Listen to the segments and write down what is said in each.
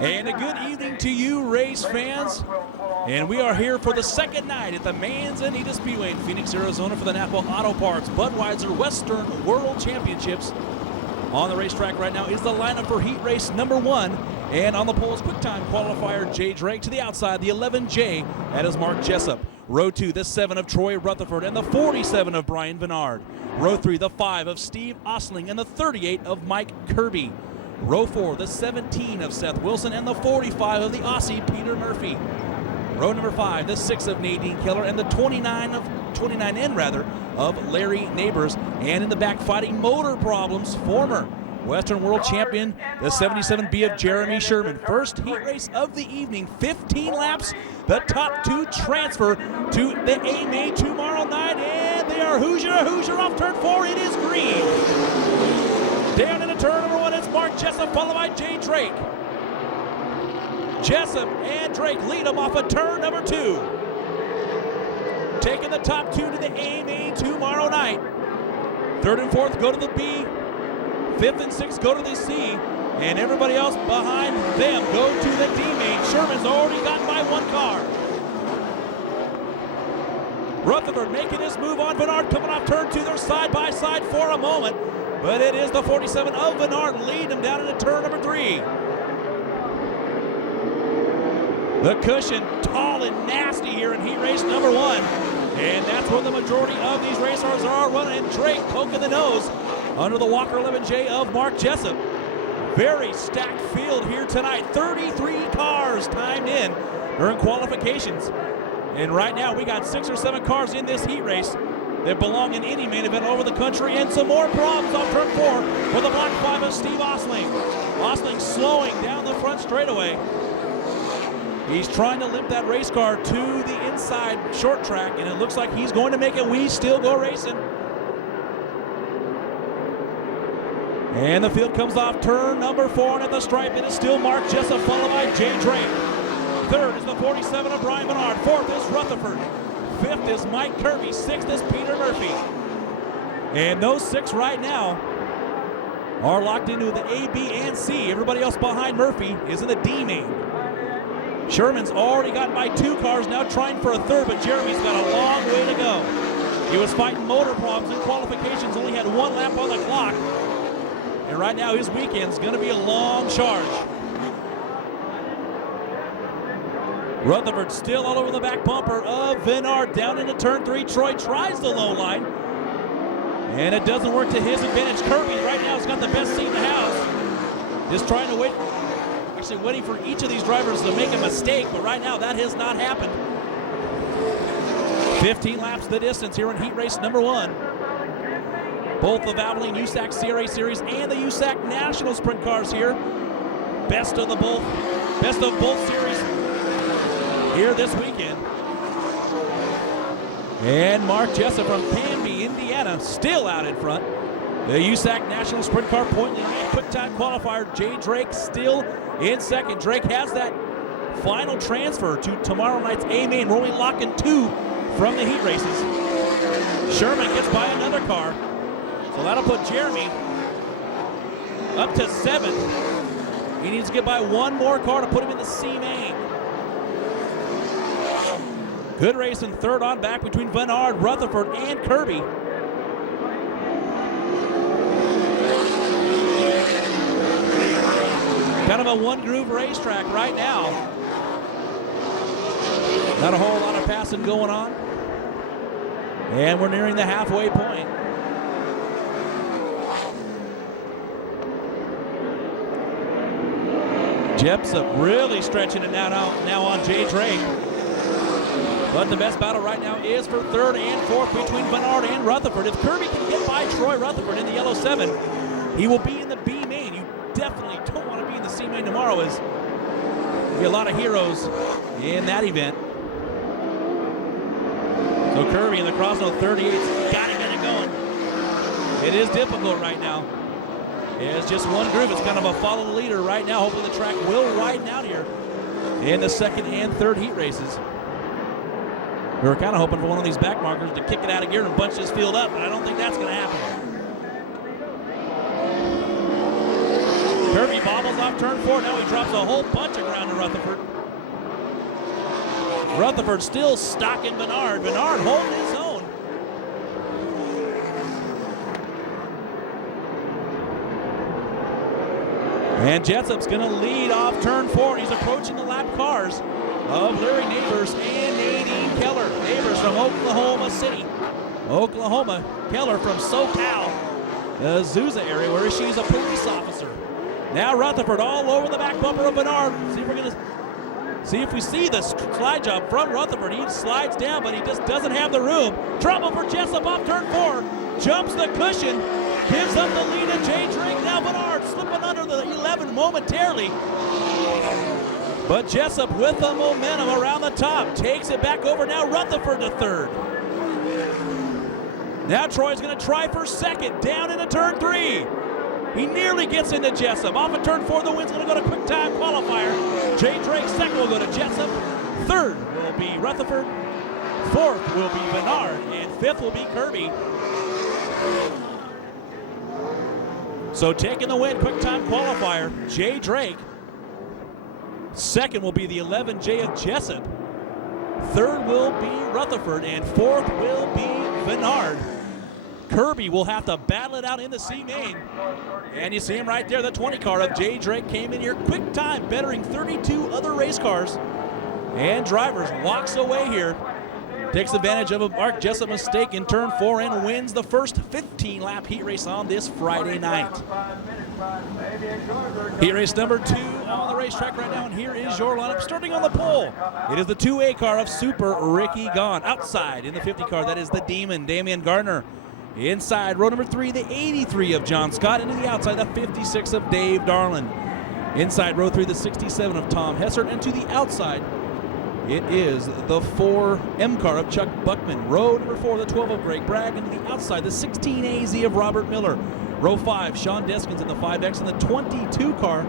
And a good evening to you, race fans. And we are here for the second night at the Manzanita Speedway in Phoenix, Arizona for the Napa Auto Parts Budweiser Western World Championships. On the racetrack right now is the lineup for heat race number 1. And on the pole is quick time qualifier Jay Drake. To the outside, the 11J, that is Mark Jessup. Row 2, the 7 of Troy Rutherford and the 47 of Brian Bernard. Row 3, the 5 of Steve Osling and the 38 of Mike Kirby. Row 4, the 17 of Seth Wilson and the 45 of the Aussie Peter Murphy. Row number 5, the 6 of Nadine Keller and the 29N of Larry Neighbors. And in the back, fighting motor problems, former Western World Champion, the 77B of Jeremy Sherman. First heat race of the evening, 15 laps. The top 2 transfer to the A main tomorrow night, and they are Hoosier off turn 4. It is green. Down into turn number 1, it's Mark Jessup, followed by Jay Drake. Jessup and Drake lead them off of turn number 2. Taking the top 2 to the A main tomorrow night. 3rd and 4th go to the B. 5th and 6th go to the C. And everybody else behind them go to the D main. Sherman's already gotten by 1 car. Rutherford making his move on Bernard, coming off turn 2. They're side by side for a moment. But it is the 47 of Bernard leading him down into turn number 3. The cushion tall and nasty here in heat race number 1. And that's where the majority of these racers are running. And Drake poking the nose under the Walker 11J of Mark Jessup. Very stacked field here tonight. 33 cars timed in during qualifications. And right now we got 6 or 7 cars in this heat race that belong in any main event over the country. And some more problems on turn 4 for the block 5 of Steve Osling. Osling slowing down the front straightaway. He's trying to limp that race car to the inside short track, and it looks like he's going to make it. We still go racing. And the field comes off turn number 4, and at the stripe it is still Mark Jessup, followed by Jay Drake. 3rd is the 47 of Brian Bernard. 4th is Rutherford. 5th is Mike Kirby. 6th is Peter Murphy. And those 6 right now are locked into the A, B, and C. Everybody else behind Murphy is in the D main. Sherman's already gotten by 2 cars, now trying for a 3rd, but Jeremy's got a long way to go. He was fighting motor problems in qualifications, only had 1 lap on the clock. And right now his weekend's going to be a long charge. Rutherford still all over the back bumper of Bernard down into turn 3. Troy tries the low line, and it doesn't work to his advantage. Kirby right now has got the best seat in the house. Just trying to wait. Actually waiting for each of these drivers to make a mistake, but right now that has not happened. 15 laps the distance here in heat race number 1. Both the Valvoline USAC CRA Series and the USAC National Sprint cars here. Best of both series here this weekend. And Mark Jessup from Canby, Indiana, still out in front. The USAC National Sprint Car point lead quick time qualifier Jay Drake still in 2nd. Drake has that final transfer to tomorrow night's A main. We're only locking 2 from the heat races. Sherman gets by another car, so that'll put Jeremy up to 7th. He needs to get by 1 more car to put him in the C main. Good race in 3rd on back between Bernard, Rutherford, and Kirby. Kind of a one-groove racetrack right now. Not a whole lot of passing going on. And we're nearing the halfway point. Jessup really stretching it now on Jay Drake. But the best battle right now is for 3rd and 4th between Bernard and Rutherford. If Kirby can get by Troy Rutherford in the yellow 7, he will be in the B main. You definitely don't want to be in the C main tomorrow, as there'll be a lot of heroes in that event. So Kirby in the crossover 38's got to get it going. It is difficult right now. It's just one groove. It's kind of a follow the leader right now. Hopefully the track will widen out here in the 2nd and 3rd heat races. We were kind of hoping for one of these back markers to kick it out of gear and bunch this field up, but I don't think that's going to happen. Kirby bobbles off turn 4. Now he drops a whole bunch of ground to Rutherford. Rutherford still stalking Bernard. Bernard holding his own. And Jessup's going to lead off turn 4. He's approaching the lap cars of Larry Neighbors and Nadine Keller. Neighbors from Oklahoma City. Oklahoma. Keller from SoCal, the Azusa area, where she's a police officer. Now Rutherford all over the back bumper of Bernard. See if we see the slide job from Rutherford. He slides down, but he just doesn't have the room. Trouble for Jessup off turn 4. Jumps the cushion. Gives up the lead to Jay Drake. Now Bernard slipping under the 11 momentarily. But Jessup with the momentum around the top. Takes it back over now. Rutherford to third. Now Troy's going to try for second. Down into turn 3. He nearly gets into Jessup. Off of turn 4, the win's going to go to quick time qualifier. Jay Drake second will go to Jessup. Third will be Rutherford. Fourth will be Bernard. And fifth will be Kirby. So taking the win, quick time qualifier, Jay Drake. Second will be the 11J of Jessup. Third will be Rutherford. And fourth will be Bernard. Kirby will have to battle it out in the C main. And you see him right there, the 20 car of Jay Drake came in here quick time, bettering 32 other race cars and drivers. Walks away here, takes advantage of a Mark Jessup mistake in turn 4 and wins the first 15-lap heat race on this Friday night. Heat race number 2 on the racetrack right now, and here is your lineup. Starting on the pole, it is the 2A car of Super Ricky Gahn. Outside in the 50 car, that is the Demon, Damian Gardner. Inside, row number 3, the 83 of John Scott. Into the outside, the 56 of Dave Darland. Inside, row 3, the 67 of Tom Hessert. And to the outside, it is the 4M car of Chuck Buckman. Row number 4, the 12 of Greg Bragg. And to the outside, the 16AZ of Robert Miller. Row 5, Sean Deskins in the 5X. And the 22 car,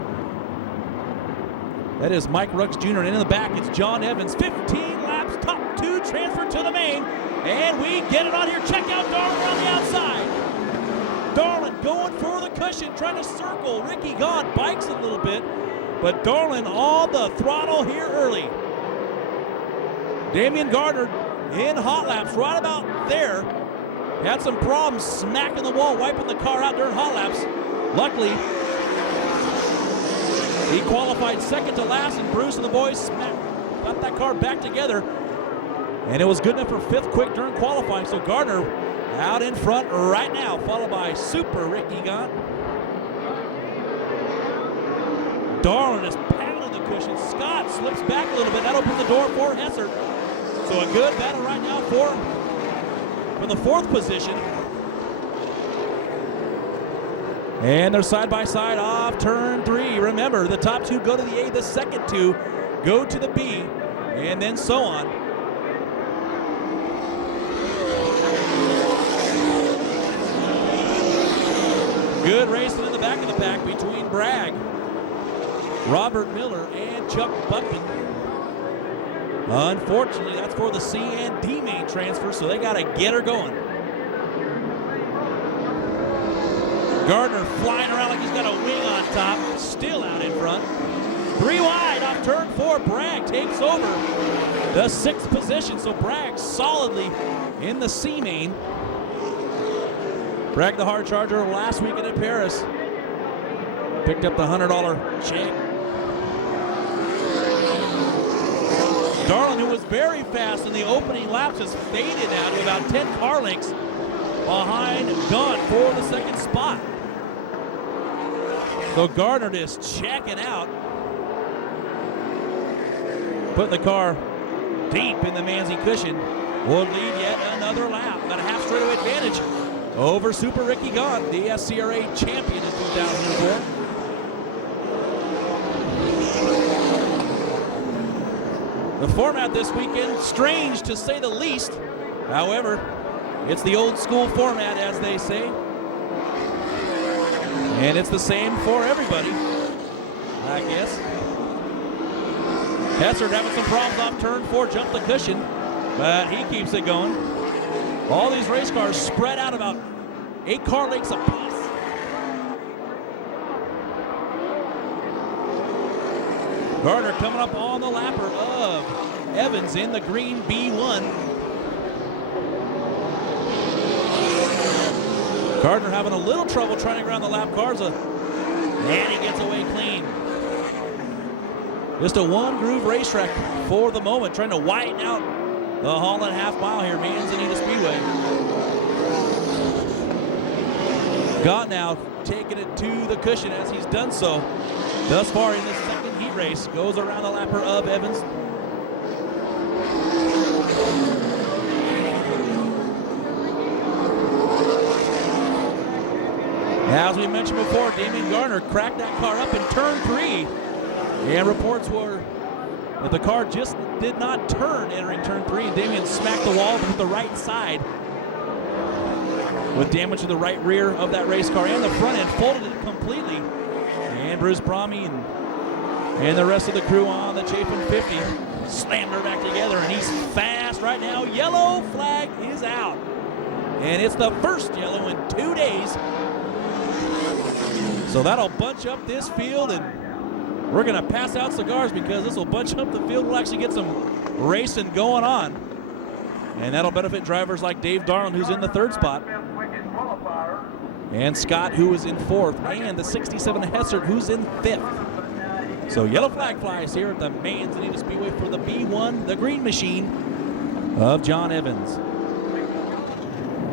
that is Mike Rux Jr. And in the back, it's John Evans. 15 laps, top 2 transfer to the main. And we get it on here. Check out Darland on the outside. Darland going for the cushion, trying to circle. Ricky Gahn bikes a little bit, but Darland on the throttle here early. Damian Gardner in hot laps right about there. Had some problems smacking the wall, wiping the car out during hot laps. Luckily, he qualified second to last, and Bruce and the boys got that car back together. And it was good enough for 5th quick during qualifying. So Gardner out in front right now, followed by Super Ricky Gahn. Darland is pounding the cushion. Scott slips back a little bit. That opens the door for Hessert. So a good battle right now for the 4th position. And they're side by side off turn 3. Remember, the top 2 go to the A, the second 2 go to the B, and then so on. Good racing in the back of the pack between Bragg, Robert Miller, and Chuck Buckman. Unfortunately, that's for the C and D main transfer, so they got to get her going. Gardner flying around like he's got a wing on top, still out in front. 3 wide off turn 4. Bragg takes over the 6th position, so Bragg solidly in the C main. Bragg, the hard charger last weekend at Paris, picked up the $100 check. Darland, who was very fast in the opening laps, has faded now to about 10 car lengths behind Gunn for the 2nd spot. So Gardner just checking out, putting the car deep in the Manzi cushion. Will lead yet another lap. Got a half straightaway advantage over Super Ricky Gahn, the SCRA champion in 2004. The format this weekend, strange to say the least. However, it's the old school format, as they say. And it's the same for everybody, I guess. Hessert having some problems off turn 4, jumped the cushion, but he keeps it going. All these race cars spread out about 8 car lengths apiece. Gardner coming up on the lapper of Evans in the green B1. Gardner having a little trouble trying to ground the lap Garza, and he gets away clean. Just a one-groove racetrack for the moment, trying to widen out the Holland half mile here, Manzanita Speedway. Gott now taking it to the cushion as he's done so thus far in this second heat race. Goes around the lapper of Evans. As we mentioned before, Damian Gardner cracked that car up in turn 3. And reports were that the car just did not turn entering turn 3. And Damian smacked the wall with the right side, with damage to the right rear of that race car and the front end, folded it completely. And Bruce Brommy and the rest of the crew on the Chafin 50 slammed her back together, and he's fast right now. Yellow flag is out. And it's the first yellow in 2 days. So that'll bunch up this field, and we're going to pass out cigars because this will bunch up the field. We'll actually get some racing going on. And that'll benefit drivers like Dave Darland, who's in the 3rd spot, and Scott, who is in 4th, and the 67 Hessert, who's in 5th. So yellow flag flies here at the Manzanita Speedway for the B1, the green machine of John Evans.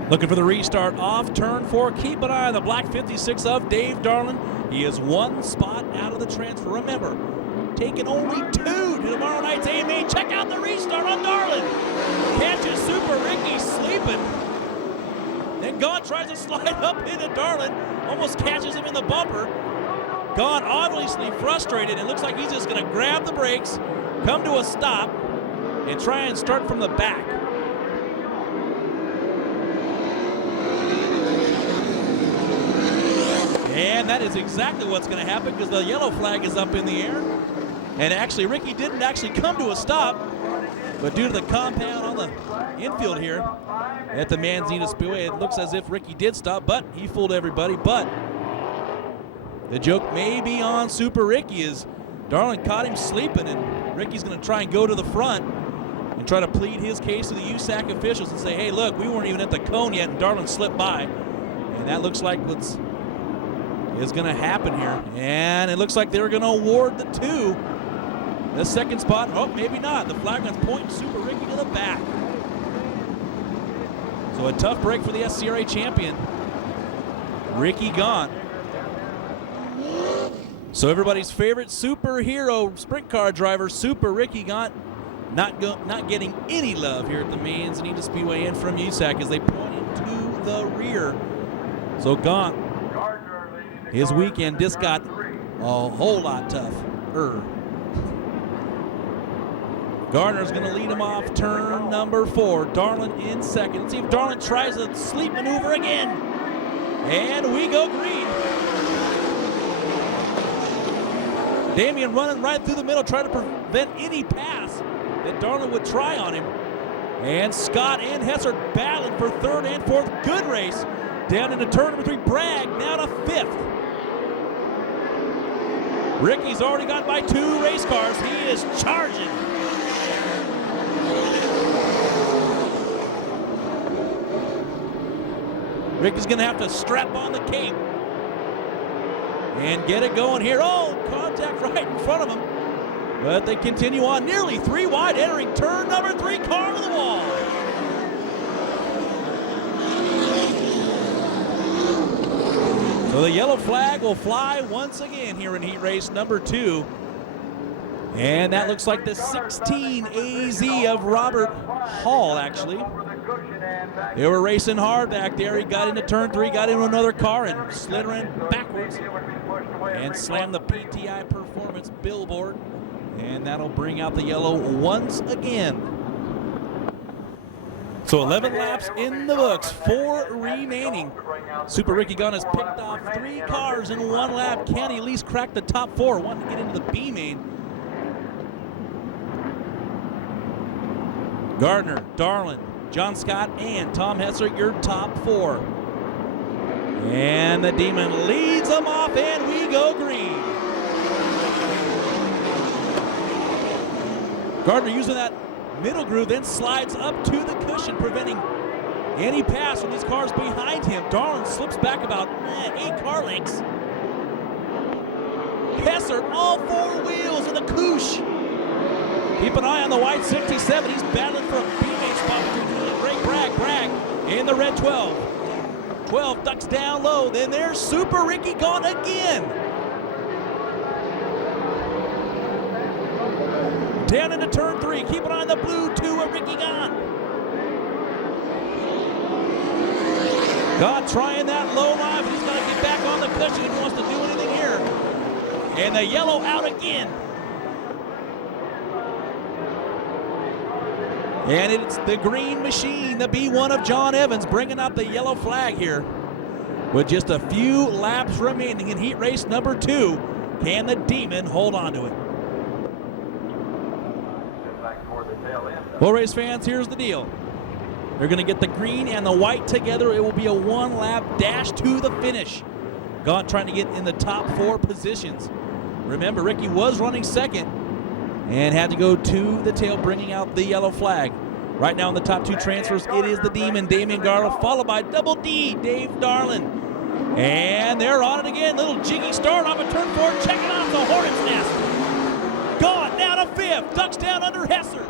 Looking for the restart off turn 4. Keep an eye on the black 56 of Dave Darland. He is 1 spot out of the transfer. Remember, taking only 2 to tomorrow night's A-Main. Check out the restart on Darland. Catches Super Ricky sleeping. Then Gott tries to slide up into Darland. Almost catches him in the bumper. Gott obviously frustrated. It looks like he's just going to grab the brakes, come to a stop, and try and start from the back. And that is exactly what's going to happen, because the yellow flag is up in the air. And actually, Ricky didn't actually come to a stop, but due to the compound on the infield here at the Manzanita Speedway, it looks as if Ricky did stop, but he fooled everybody. But the joke may be on Super Ricky, as Darland caught him sleeping, and Ricky's going to try and go to the front and try to plead his case to the USAC officials and say, hey, look, we weren't even at the cone yet, and Darland slipped by. And that looks like what's is going to happen here. And it looks like they're going to award the 2. The 2nd spot, oh, maybe not. The flag gun's pointing Super Ricky to the back. So a tough break for the SCRA champion, Ricky Gott. So everybody's favorite superhero sprint car driver, Super Ricky Gott, not getting any love here at the Manzanita Speedway and from USAC as they point him to the rear. So Gott, his weekend just got a whole lot tougher. Gardner's going to lead him off turn number 4. Darland in 2nd. Let's see if Darland tries a sleep maneuver again. And we go green. Damian running right through the middle, trying to prevent any pass that Darland would try on him. And Scott and Hessert battling for 3rd and 4th. Good race. Down into turn number 3. Bragg now to 5th. Ricky's already got by 2 race cars. He is charging. Ricky's going to have to strap on the cape and get it going here. Oh, contact right in front of him. But they continue on, nearly 3 wide, entering turn number 3, car to the wall. So the yellow flag will fly once again here in heat race number 2. And that looks like the 16 AZ of Robert Hall, actually. They were racing hard back there. He got into turn 3, got into another car, and slid around backwards and slammed the PTI Performance billboard. And that'll bring out the yellow once again. So 11 laps in the books, 4 remaining. Super Ricky Gott has picked off 3 cars in 1 lap. Can he at least crack the top 4? Wanting to get into the B main. Gardner, Darland, John Scott, and Tom Hessert, your top 4. And the Demon leads them off, and we go green. Gardner using that middle groove, then slides up to the cushion, preventing any pass from these cars behind him. Darlin slips back about 8 car lengths. Hessert, all 4 wheels in the couche. Keep an eye on the white 67. He's battling for a B-main spot between Greg Bragg and the red 12. 12 ducks down low. Then there's Super Ricky gone again. Down into turn 3. Keep an eye on the blue 2 of Ricky gone. God trying that low line, but he's got to get back on the cushion if he wants to do anything here. And the yellow out again. And it's the green machine, the B1 of John Evans, bringing out the yellow flag here. With just a few laps remaining in heat race number 2, can the Demon hold on to it? Well, race fans, here's the deal. They're going to get the green and the white together. It will be a 1-lap dash to the finish. Gaunt trying to get in the top 4 positions. Remember, Ricky was running second and had to go to the tail, bringing out the yellow flag. Right now in the top 2 transfers, it is the Demon, Damian Garlow, followed by Double D, Dave Darlin. And they're on it again. Little jiggy start off of turn 4, checking out the Hornet's Nest. Gaunt down to 5th, ducks down under Hessert.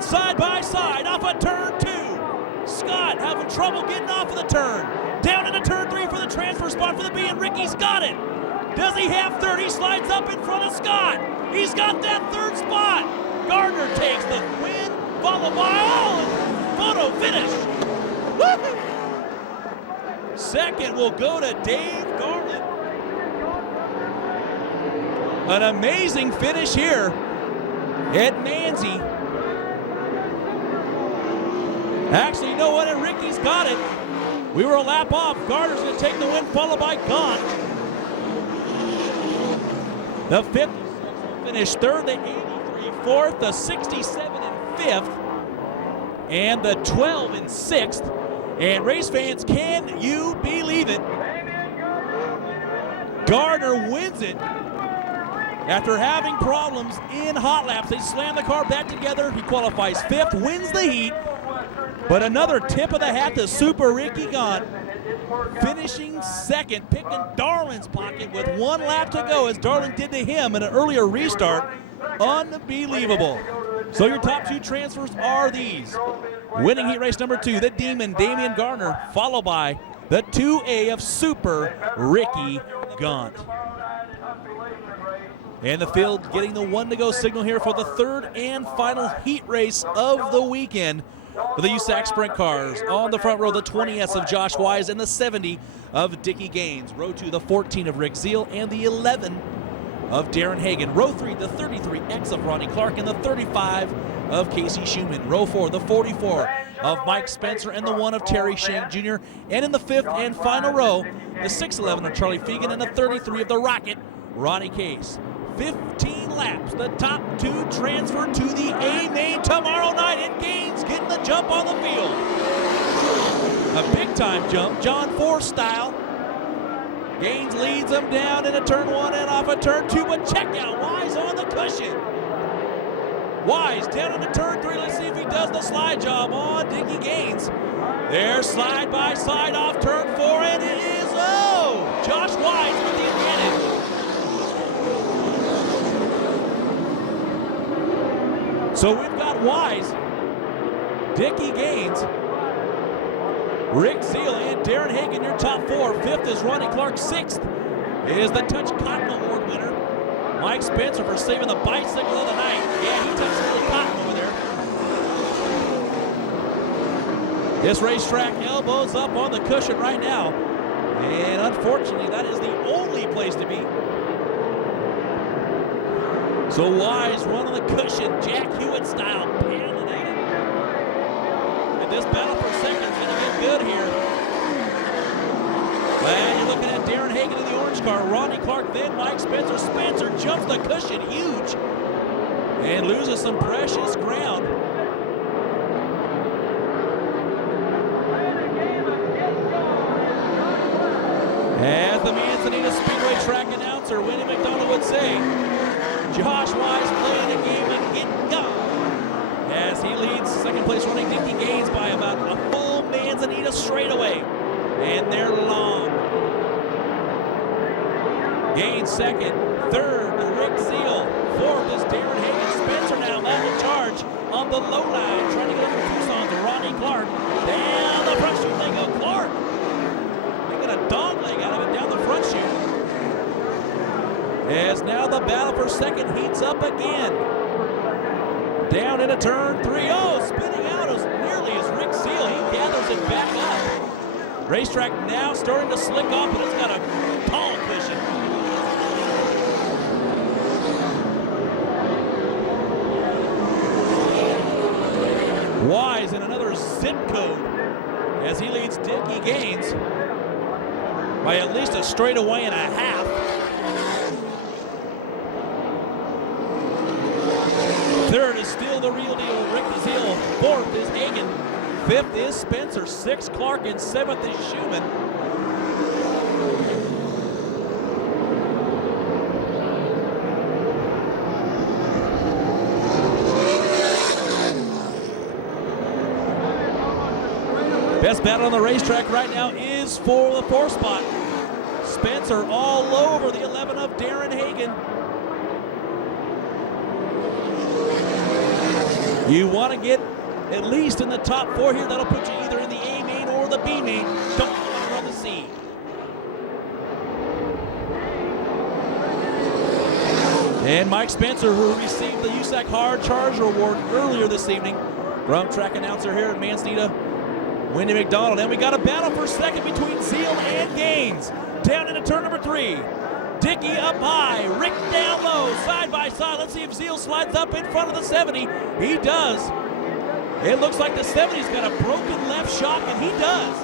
Side by side off of turn 2. Scott having trouble getting off of the turn. Down into turn 3 for the transfer spot for the B, and Ricky's got it. Does he have 3rd? He slides up in front of Scott. He's got that 3rd spot. Gardner takes the win, followed by photo finish. Woo-hoo! Second will go to Dave Garland. An amazing finish here at Manzi. Actually, you know what? And Ricky's got it. We were a lap off. Gardner's going to take the win, followed by Gaunt. The 56 will finish 3rd, the 83 4th, the 67 in 5th, and the 12 in 6th. And race fans, can you believe it? Gardner wins it. After having problems in hot laps, they slam the car back together. He qualifies 5th, wins the heat. But another tip of the hat to Super Ricky Gaunt, finishing 2nd, picking Darlin's pocket with 1 lap to go, as Darlin did to him in an earlier restart. Unbelievable. So your top 2 transfers are these. Winning heat race number 2, the Demon, Damian Gardner, followed by the 2A of Super Ricky Gaunt. And the field getting the 1 to go signal here for the 3rd and final heat race of the weekend for the USAC Sprint cars. On the front row, the 20S of Josh Wise and the 70 of Dickie Gaines. Row 2, the 14 of Rick Zeal and the 11 of Darren Hagan. Row 3, the 33X of Ronnie Clark and the 35 of Casey Schumann. Row 4, the 44 of Mike Spencer and the 1 of Terry Shank Jr. And in the 5th and final row, the 611 of Charlie Fegan and the 33 of the Rocket, Ronnie Case. 15 laps, the top 2 transfer to the A-main tomorrow night, and Gaines getting the jump on the field. A big-time jump, John Force style. Gaines leads them down into turn 1 and off of turn 2, but check out Wise on the cushion. Wise down into turn 3. Let's see if he does the slide job on Dickie Gaines. They're side by side off turn 4, and it is, Josh Wise with the advantage. So we've got Wise, Dickie Gaines, Rick Zeal, and Darren Hagan, your top 4. 5th is Ronnie Clark. 6th is the Touch Cotton Award winner, Mike Spencer, for saving the bicycle of the night. Yeah, he touched a little cotton over there. This racetrack, elbows up on the cushion right now. And unfortunately, that is the only place to be. So Wise run on the cushion, Jack Hewitt style, pounding at it. And this battle for second is going to get good here. And you're looking at Darren Hagan in the orange car, Ronnie Clark, then Mike Spencer. Spencer jumps the cushion huge and loses some precious ground. As the Manzanita Speedway track announcer, Winnie McDonald, would say, Josh Wise playing the game and getting gone as he leads second place running Dickie Gaines by about a full Manzanita straightaway. And they're long. Gaines second, third, Rick Zeal. Fourth is Darren Hagan. Spencer now led in charge on the low line, trying to get over Tucson's Ronnie Clark. Down the front chute they go. Clark. They get a dog leg out of it down the front chute. As now the battle for second heats up again. Down into turn 3. Oh, spinning out as nearly as Rick Zeal. He gathers it back up. Racetrack now starting to slick off, but it's got a tall cushion. Wise in another zip code as he leads Dickie Gaines by at least a straightaway and a half. Third is still the real deal, Rick Zeal. Fourth is Hagan. Fifth is Spencer. Sixth, Clark. And seventh is Schumann. Best battle on the racetrack right now is for the 4th spot. Spencer all over the 11 of Darren Hagan. You want to get at least in the top 4 here. That'll put you either in the A main or the B main. Don't want to run the C. And Mike Spencer, who received the USAC Hard Charger Award earlier this evening from track announcer here at Manzanita, Wendy McDonald. And we got a battle for second between Zeal and Gaines. Down into turn number 3. Dickie up high, Rick down low, side by side. Let's see if Zeal slides up in front of the 70. He does. It looks like the 70's got a broken left shock, and he does.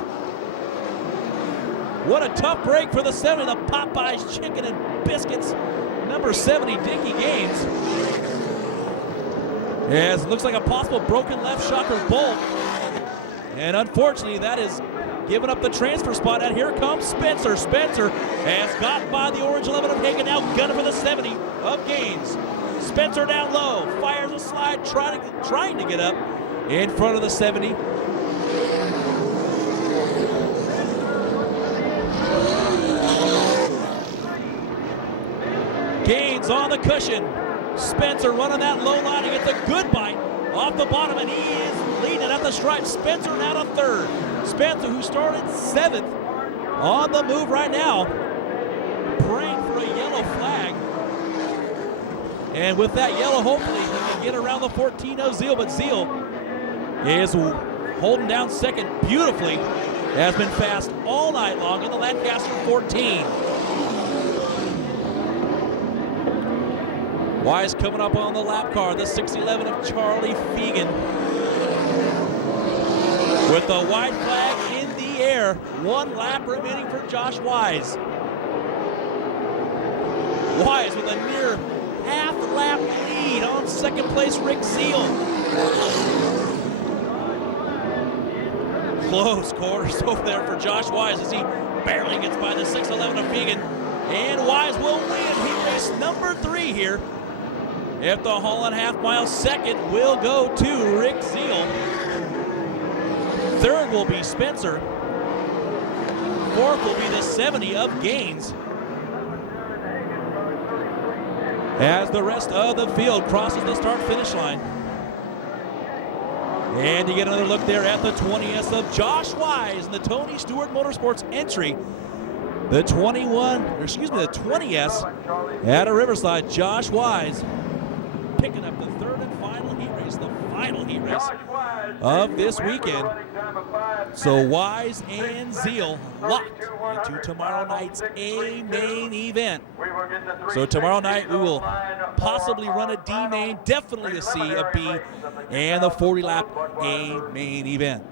What a tough break for the 70, the Popeyes Chicken and Biscuits. Number 70, Dickie Gaines. Yes, it looks like a possible broken left shock or bolt. And unfortunately, that is giving up the transfer spot. And here comes Spencer. Spencer has got by the orange 11 of Hagan, now gunning for the 70 of Gaines. Spencer down low, fires a slide, trying to get up in front of the 70. Gaines on the cushion. Spencer running that low line. He gets a good bite off the bottom, and he is leading at the stripe. Spencer now to 3rd. Spencer, who started 7th, on the move right now, praying for a yellow flag. And with that yellow, hopefully he can get around the 14 of Zeal, but Zeal is holding down second beautifully. Has been fast all night long in the Lancaster 14. Wise coming up on the lap car, the 611 of Charlie Fegan. With the white flag in the air, 1 lap remaining for Josh Wise. Wise with a near half-lap lead on second place, Rick Zeal. Close quarters over there for Josh Wise as he barely gets by the 611 of Fegan. And Wise will win. He raced number 3 here. If the Holland half-mile, second will go to Rick Zeal. Third will be Spencer. Fourth will be the 70 of Gaines. As the rest of the field crosses the start-finish line. And you get another look there at the 20S of Josh Wise in the Tony Stewart Motorsports entry. The 20S out of Riverside, Josh Wise picking up the 3rd and final heat race, the final heat race of this weekend. So Wise and Zeal locked into tomorrow night's A main event. So tomorrow night we will possibly run a D main, definitely a C, a B, and the 40 lap A main event.